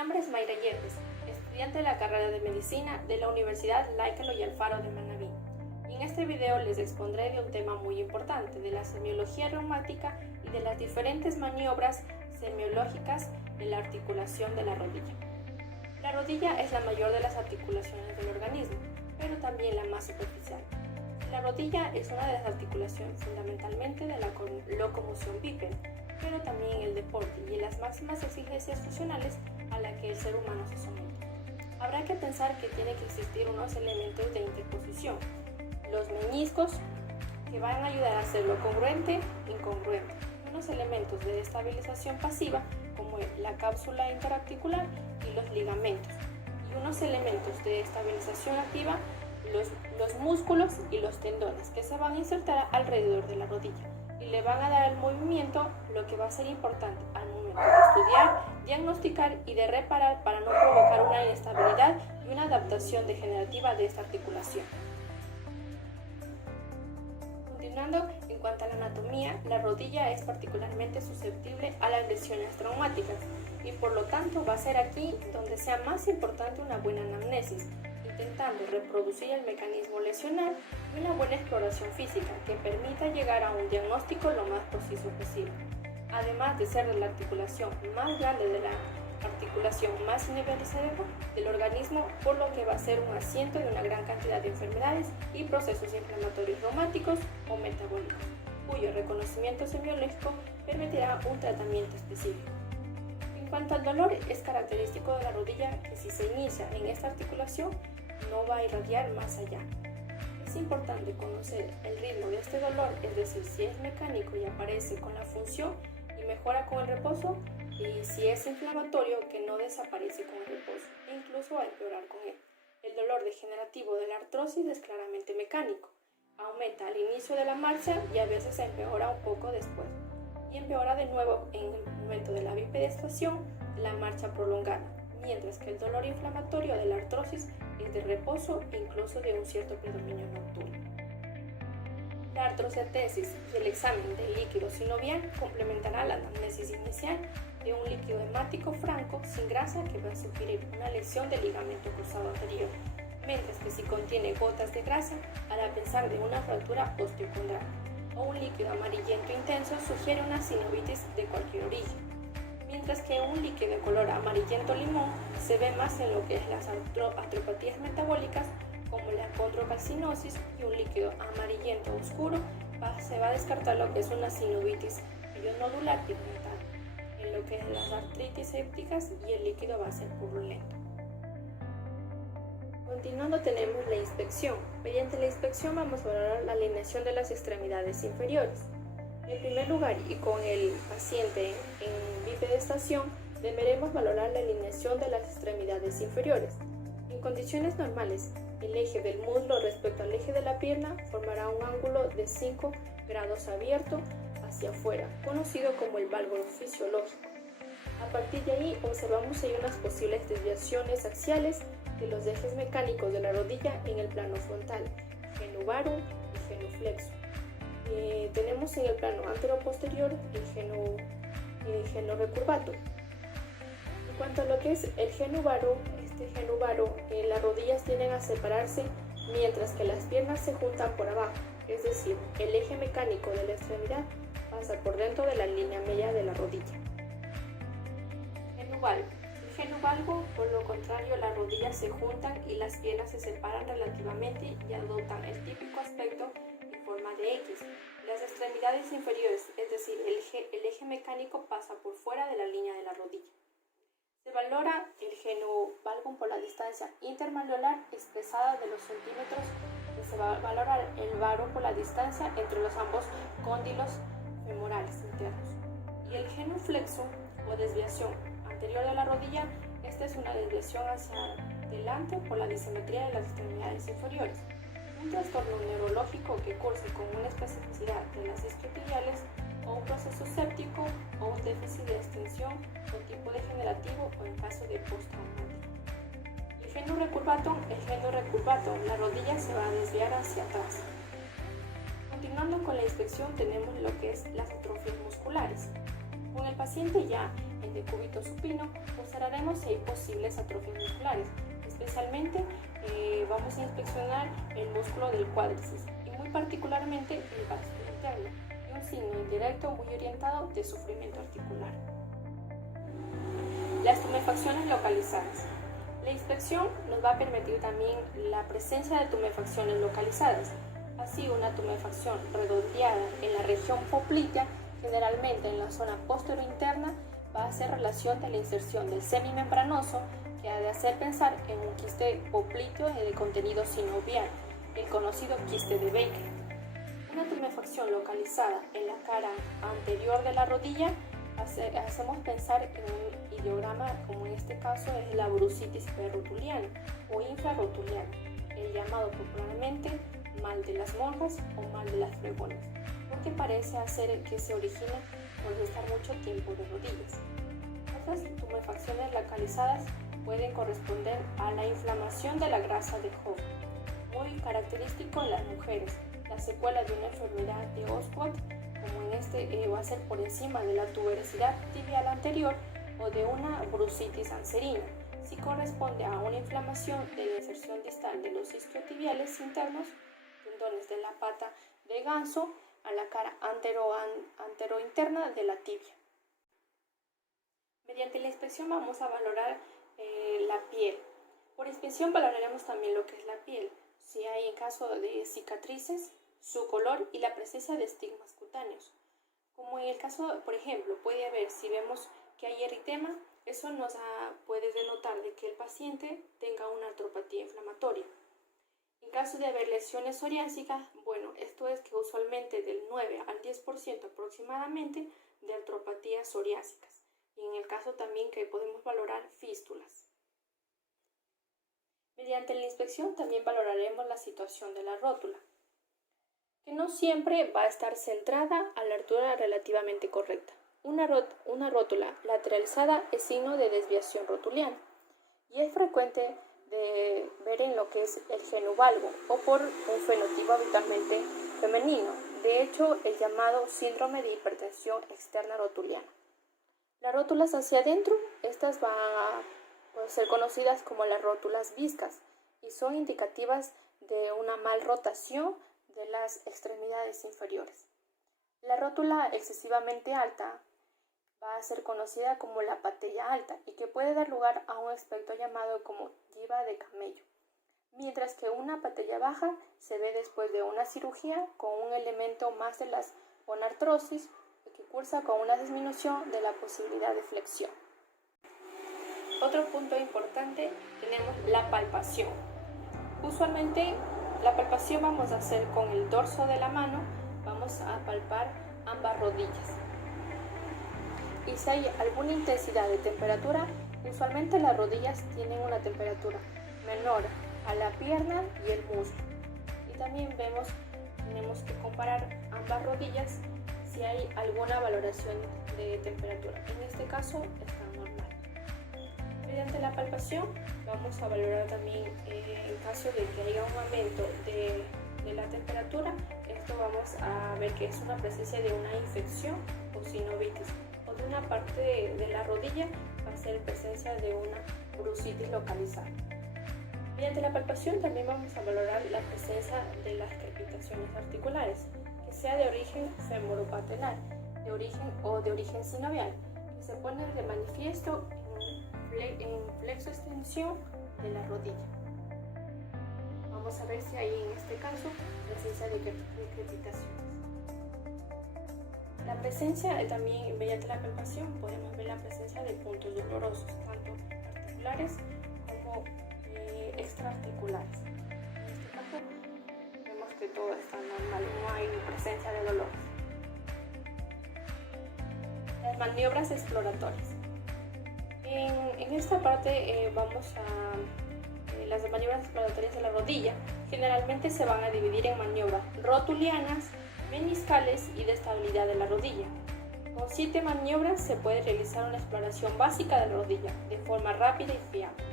nombre es Mayra Yepes, estudiante de la carrera de Medicina de la Universidad Laika y Alfaro de Manabí. Y en este video les expondré de un tema muy importante, de la semiología reumática y de las diferentes maniobras semiológicas de la articulación de la rodilla. La rodilla es la mayor de las articulaciones del organismo, pero también la más superficial. La rodilla es una de las articulaciones fundamentalmente de la locomoción bípeda, pero también en el deporte y en las máximas exigencias funcionales a las que el ser humano se somete. Habrá que pensar que tiene que existir unos elementos de interposición, los meniscos, que van a ayudar a hacerlo congruente e incongruente, unos elementos de estabilización pasiva como la cápsula interarticular y los ligamentos, y unos elementos de estabilización activa, los músculos y los tendones que se van a insertar alrededor de la rodilla y le van a dar al movimiento lo que va a ser importante al momento de estudiar, diagnosticar y de reparar para no provocar una inestabilidad y una adaptación degenerativa de esta articulación. Continuando, en cuanto a la anatomía, la rodilla es particularmente susceptible a las lesiones traumáticas y por lo tanto va a ser aquí donde sea más importante una buena anamnesis, intentando reproducir el mecanismo lesional y una buena exploración física que permita llegar a un diagnóstico lo más preciso posible. Además de ser la articulación más grande de la articulación más nivelizada del organismo, por lo que va a ser un asiento de una gran cantidad de enfermedades y procesos inflamatorios reumáticos o metabólicos, cuyo reconocimiento semiológico permitirá un tratamiento específico. En cuanto al dolor, es característico de la rodilla que si se inicia en esta articulación no va a irradiar más allá. Es importante conocer el ritmo de este dolor, es decir, si es mecánico y aparece con la función y mejora con el reposo, y si es inflamatorio que no desaparece con el reposo e incluso va a empeorar con él. El dolor degenerativo de la artrosis es claramente mecánico, aumenta al inicio de la marcha y a veces empeora un poco después, y empeora de nuevo en el momento de la bipedestación, la marcha prolongada, mientras que el dolor inflamatorio de la artrosis es de reposo e incluso de un cierto predominio nocturno. La artrocentesis y el examen del líquido sinovial complementará la anamnesis inicial de un líquido hemático franco sin grasa que va a sugerir una lesión del ligamento cruzado anterior, mientras que si contiene gotas de grasa hará pensar de una fractura osteocondral, o un líquido amarillento intenso sugiere una sinovitis de cualquier origen, mientras que un líquido de color amarillento limón se ve más en lo que es las artropatías metabólicas como la condrocalcinosis, y un líquido amarillento oscuro se va a descartar lo que es una sinovitis nodular pigmentada, en lo que es las artritis sépticas, y el líquido va a ser purulento. Continuando, tenemos la inspección. Mediante la inspección vamos a valorar la alineación de las extremidades inferiores. En primer lugar, y con el paciente en bipedestación, deberemos valorar la alineación de las extremidades inferiores. En condiciones normales, el eje del muslo respecto al eje de la pierna formará un ángulo de 5 grados abierto hacia afuera, conocido como el valgo fisiológico. A partir de ahí observamos hay unas posibles desviaciones axiales de los ejes mecánicos de la rodilla en el plano frontal, genu varum y genu flexo. Tenemos en el plano antero-posterior el genu recurvatum. En cuanto a lo que es el genu varum, las rodillas tienden a separarse mientras que las piernas se juntan por abajo, es decir, el eje mecánico de la extremidad pasa por dentro de la línea media de la rodilla. Genu valgo. El genu valgo, por lo contrario, las rodillas se juntan y las piernas se separan relativamente y adoptan el típico aspecto en forma de X. Las extremidades inferiores, es decir, el eje mecánico pasa por fuera de la línea de la rodilla. Se valora el genu valgum por la distancia intermalleolar expresada de los centímetros, y se va a valorar el varum por la distancia entre los ambos cóndilos femorales internos. Y el genu flexum o desviación anterior de la rodilla, esta es una desviación hacia adelante por la disimetría de las extremidades inferiores. Un trastorno neurológico que curse con una especificidad de las isquiotibiales, o un proceso séptico, o un déficit de extensión, o tipo degenerativo, o en caso de postraumático. El genu recurvatum, la rodilla se va a desviar hacia atrás. Continuando con la inspección, tenemos lo que es las atrofias musculares. Con el paciente ya en decúbito supino, observaremos si hay posibles atrofias musculares. Especialmente vamos a inspeccionar el músculo del cuádriceps y muy particularmente el vasto interno, y un signo indirecto muy orientado de sufrimiento articular. Las tumefacciones localizadas. La inspección nos va a permitir también la presencia de tumefacciones localizadas. Así, una tumefacción redondeada en la región poplitea, generalmente en la zona posterior-interna, va a hacer relación de la inserción del semimembranoso, que ha de hacer pensar en un quiste popliteo de contenido sinovial, el conocido quiste de Baker. Una tumefacción localizada en la cara anterior de la rodilla hacemos pensar en un ideograma, como en este caso es la brucitis perrotuliana o infrarrotuliana, el llamado popularmente mal de las monjas o mal de las fregonas, porque parece hacer que se origina por estar mucho tiempo de rodillas. Otras tumefacciones localizadas pueden corresponder a la inflamación de la grasa de Hoff, muy característico en las mujeres, la secuela de una enfermedad de Osgood, como en este va a ser por encima de la tuberosidad tibial anterior, o de una brucitis anserina, si corresponde a una inflamación de la inserción distal de los isquiotibiales internos, tendones de la pata de ganso, a la cara anterointerna de la tibia. Mediante la inspección vamos a valorar la piel. Por inspección valoraremos también lo que es la piel, si hay en caso de cicatrices, su color y la presencia de estigmas cutáneos. Como en el caso, por ejemplo, puede haber, si vemos que hay eritema, eso nos puede denotar de que el paciente tenga una artropatía inflamatoria. En caso de haber lesiones psoriásicas, bueno, esto es que usualmente del 9 al 10% aproximadamente de artropatías psoriásicas. Y en el caso también que podemos valorar fístulas. Mediante la inspección también valoraremos la situación de la rótula, que no siempre va a estar centrada a la altura relativamente correcta. Una rótula lateralizada es signo de desviación rotuliana y es frecuente de ver en lo que es el geno valgo o por un fenotipo habitualmente femenino, de hecho el llamado síndrome de hipertensión externa rotuliana. Las rótulas hacia adentro, estas van a ser conocidas como las rótulas viscas y son indicativas de una mal rotación de las extremidades inferiores. La rótula excesivamente alta va a ser conocida como la patella alta y que puede dar lugar a un aspecto llamado como jiba de camello, mientras que una patella baja se ve después de una cirugía con un elemento más de la ponartrosis que cursa con una disminución de la posibilidad de flexión. Otro punto importante, tenemos la palpación. Usualmente la palpación vamos a hacer con el dorso de la mano, vamos a palpar ambas rodillas. Y si hay alguna intensidad de temperatura, usualmente las rodillas tienen una temperatura menor a la pierna y el muslo. Y también tenemos que comparar ambas rodillas si hay alguna valoración de temperatura. En este caso está normal. Mediante la palpación vamos a valorar también en caso de que haya un aumento de la temperatura, esto vamos a ver que es una presencia de una infección o sinovitis, o de una parte de la rodilla va a ser presencia de una brucitis localizada. Mediante la palpación también vamos a valorar la presencia de las crepitaciones articulares, que sea de origen femoropatelar, de origen sinovial, que se pone de manifiesto en flexo extensión de la rodilla. Vamos a ver si hay en este caso presencia de crepitaciones. La presencia también, mediante la palpación, podemos ver la presencia de puntos dolorosos, tanto articulares como extraarticulares. En este caso, vemos que todo está normal, no hay presencia de dolor. Las maniobras exploratorias. En esta parte vamos a las maniobras exploratorias de la rodilla. Generalmente se van a dividir en maniobras rotulianas, meniscales y de estabilidad de la rodilla. Con 7 maniobras se puede realizar una exploración básica de la rodilla de forma rápida y fiable.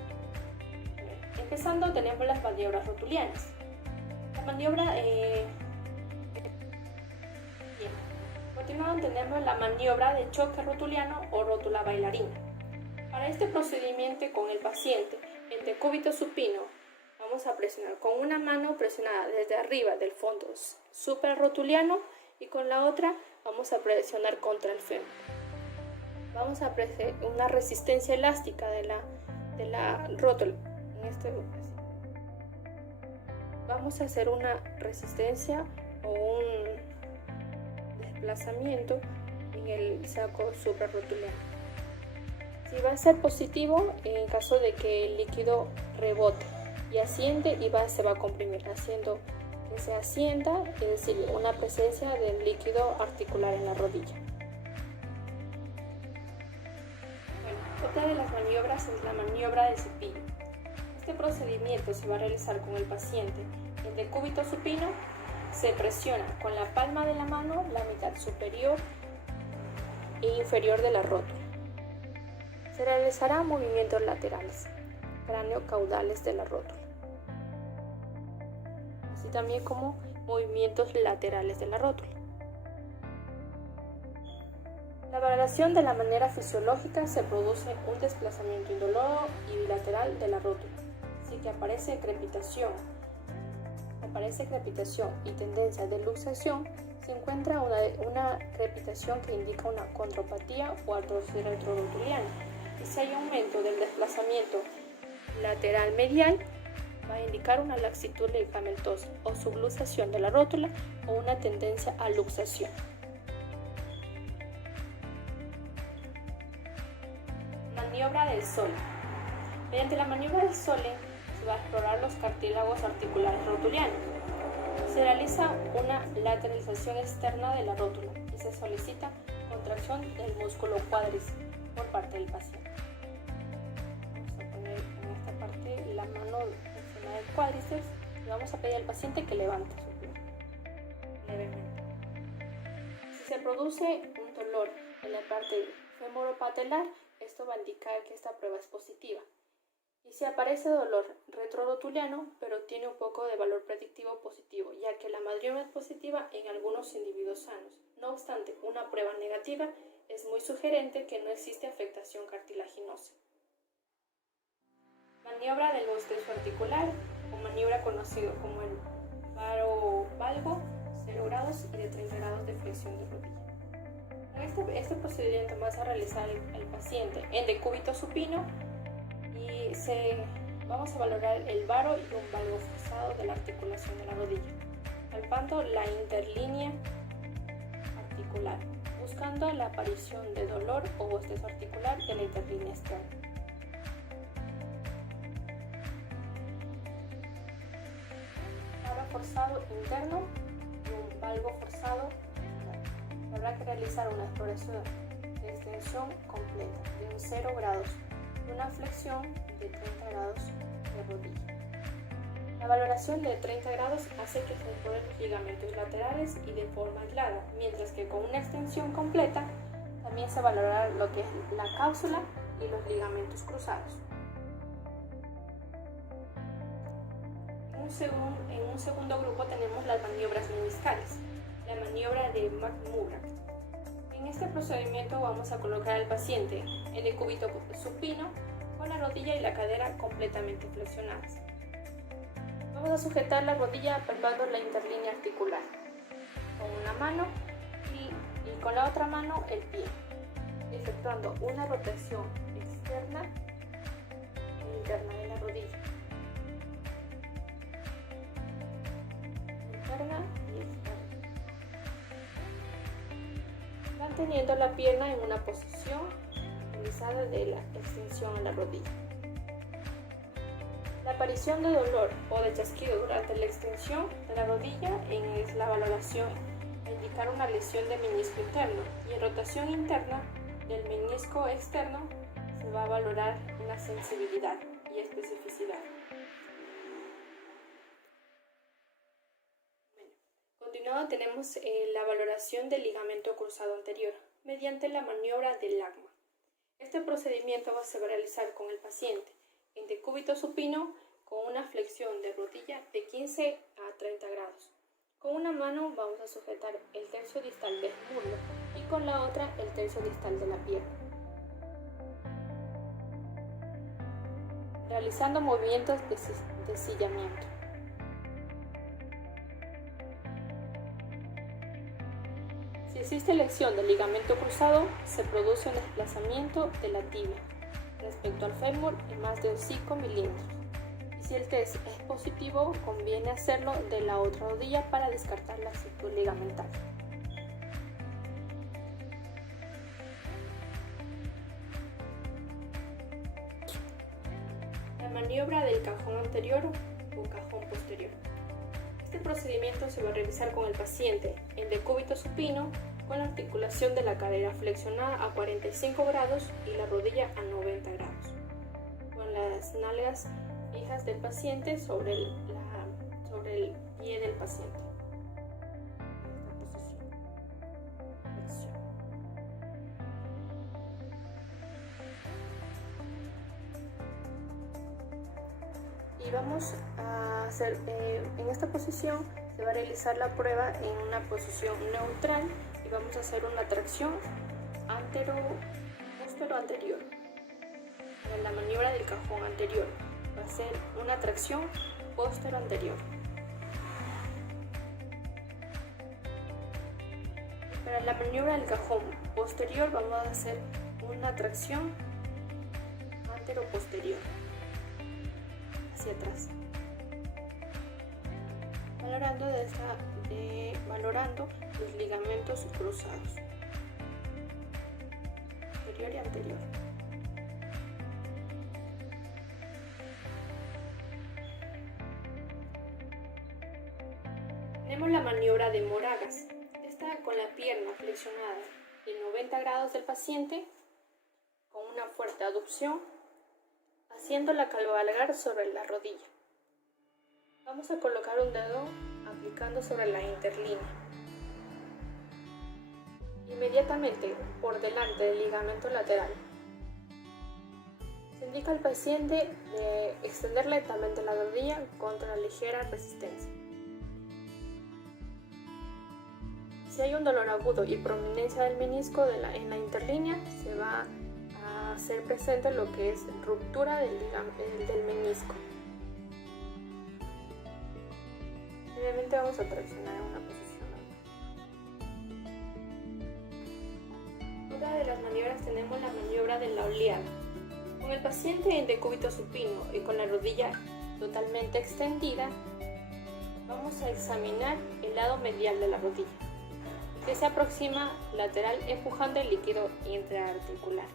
Empezando tenemos las maniobras rotulianas. La maniobra continuación tenemos la maniobra de choque rotuliano o rótula bailarina. Para este procedimiento con el paciente en decúbito supino, vamos a presionar con una mano presionada desde arriba del fondo suprarrotuliano y con la otra vamos a presionar contra el fémur. Vamos a hacer una resistencia elástica de la rótula. Vamos a hacer una resistencia o un desplazamiento en el saco suprarrotuliano. Si va a ser positivo en caso de que el líquido rebote y asciende y se va a comprimir, haciendo que se ascienda, es decir, una presencia del líquido articular en la rodilla. Otra de las maniobras es la maniobra de cepillo. Este procedimiento se va a realizar con el paciente en decúbito supino. Se presiona con la palma de la mano la mitad superior e inferior de la rótula. Se realizarán movimientos laterales, cráneo-caudales de la rótula, así también como movimientos laterales de la rótula. La valoración de la manera fisiológica se produce un desplazamiento indoloro y bilateral de la rótula, así que aparece crepitación y tendencia de luxación. Se encuentra una crepitación que indica una condropatía o artrosis retrorotuliana, y si hay aumento del desplazamiento lateral medial, va a indicar una laxitud ligamentosa o subluxación de la rótula o una tendencia a luxación. Maniobra del Sole. Mediante la maniobra del Sole se va a explorar los cartílagos articulares rotulianos. Se realiza una lateralización externa de la rótula y se solicita contracción del músculo cuádriceps por parte del paciente. Vamos a poner en esta parte la mano encima del cuádriceps y vamos a pedir al paciente que levante su pie levemente. Si se produce un dolor en la parte femoropatelar, esto va a indicar que esta prueba es positiva. Y si aparece dolor retrorotuliano, pero tiene un poco de valor predictivo positivo, ya que la madrioma es positiva en algunos individuos sanos. No obstante, una prueba negativa es muy sugerente que no existe afectación cartilaginosa. Maniobra del bostezo articular, o maniobra conocido como el varo valgo, 0 grados y de 30 grados de flexión de rodilla. Este procedimiento va a realizar el paciente en decúbito supino y vamos a valorar el varo y un valgo forzado de la articulación de la rodilla, palpando la interlínea articular, buscando la aparición de dolor o bostezo articular de la interlínea externa. Varo forzado interno y un valgo forzado externo. Habrá que realizar una exploración de extensión completa de un 0 grados y una flexión de 30 grados de rodilla. La valoración de 30 grados hace que se exploren los ligamentos laterales y de forma aislada, mientras que con una extensión completa también se valorará lo que es la cápsula y los ligamentos cruzados. En un segundo grupo tenemos las maniobras meniscales, la maniobra de McMurray. En este procedimiento vamos a colocar al paciente en decúbito supino con la rodilla y la cadera completamente flexionadas. Vamos a sujetar la rodilla palpando la interlínea articular con una mano y con la otra mano el pie, efectuando una rotación externa e interna de la rodilla. Interna y externa. Manteniendo la pierna en una posición realizada de la extensión a la rodilla. La aparición de dolor o de chasquido durante la extensión de la rodilla es la valoración a indicar una lesión del menisco interno, y en rotación interna del menisco externo se va a valorar una sensibilidad y especificidad. Continuado tenemos la valoración del ligamento cruzado anterior mediante la maniobra del Lagman. Este procedimiento va a realizar con el paciente en decúbito supino con una flexión de rodilla de 15 a 30 grados, Con una mano vamos a sujetar el tercio distal del muslo y con la otra el tercio distal de la pierna, realizando movimientos de sillamiento. Si existe lesión del ligamento cruzado, se produce un desplazamiento de la tibia respecto al fémur en más de 5 milímetros. Y si el test es positivo, conviene hacerlo de la otra rodilla para descartar la fractura ligamentar. La maniobra del cajón anterior o cajón posterior. Este procedimiento se va a realizar con el paciente en decúbito supino, con la articulación de la cadera flexionada a 45 grados y la rodilla a 90 grados, con las nalgas fijas del paciente sobre el pie del paciente. En esta posición. Y vamos a hacer, en esta posición se va a realizar la prueba en una posición neutral y vamos a hacer una tracción antero-anterior. En la maniobra del cajón anterior va a ser una tracción postero-anterior. Para la maniobra del cajón posterior vamos a hacer una tracción antero-posterior, hacia atrás, valorando los ligamentos cruzados, anterior y anterior. Tenemos la maniobra de Moragas. Esta con la pierna flexionada en 90 grados del paciente, con una fuerte aducción, haciéndola cabalgar sobre la rodilla. Vamos a colocar un dedo aplicando sobre la interlínea. Inmediatamente por delante del ligamento lateral. Se indica al paciente de extender lentamente la rodilla contra ligera resistencia. Si hay un dolor agudo y prominencia del menisco en la interlínea, se va a hacer presente lo que es ruptura del menisco. Finalmente vamos a traccionar en una posición alta. Otra de las maniobras tenemos la maniobra de la oleada. Con el paciente en decúbito supino y con la rodilla totalmente extendida, vamos a examinar el lado medial de la rodilla, que se aproxima lateral empujando el líquido intraarticular.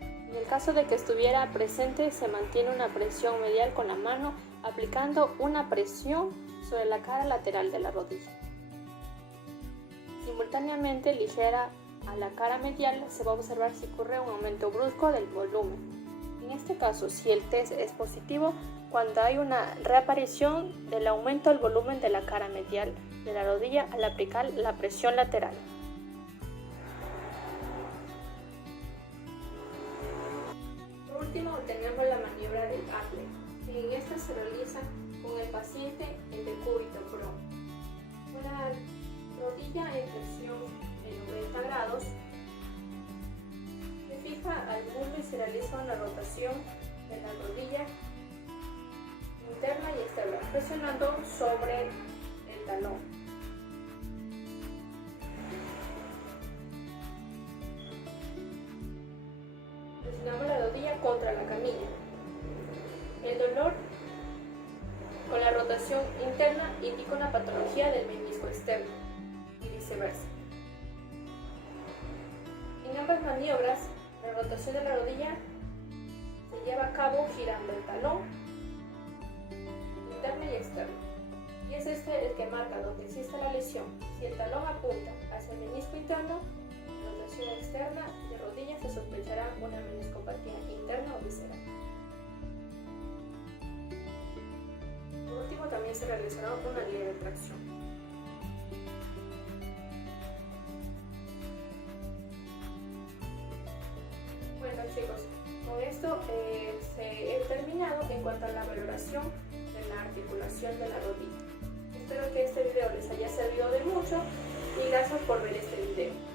En el caso de que estuviera presente, se mantiene una presión medial con la mano, aplicando una presión sobre la cara lateral de la rodilla. Simultáneamente, ligera a la cara medial, se va a observar si ocurre un aumento brusco del volumen. En este caso, si el test es positivo, cuando hay una reaparición del aumento del volumen de la cara medial de la rodilla al aplicar la presión lateral. Por último, tenemos la maniobra del Adler. En esta se realiza con el paciente en decúbito pro, con la rodilla en flexión de 90 grados. Se fija al muslo y se realiza una rotación de la rodilla interna y externa, presionando sobre el talón. Presionamos la rodilla contra la canilla. El dolor con la rotación interna indica una patología del menisco externo y viceversa. En ambas maniobras, la rotación de la rodilla se lleva a cabo girando el talón interno y externo. Y es este el que marca donde existe la lesión. Si el talón apunta hacia el menisco interno, la rotación externa de rodilla, se sospechará una meniscopatía interna o visceral. Por último, también se realizará una leve tracción. Bueno chicos, con esto he terminado en cuanto a la valoración de la articulación de la rodilla. espero que este video les haya servido de mucho y gracias por ver este video.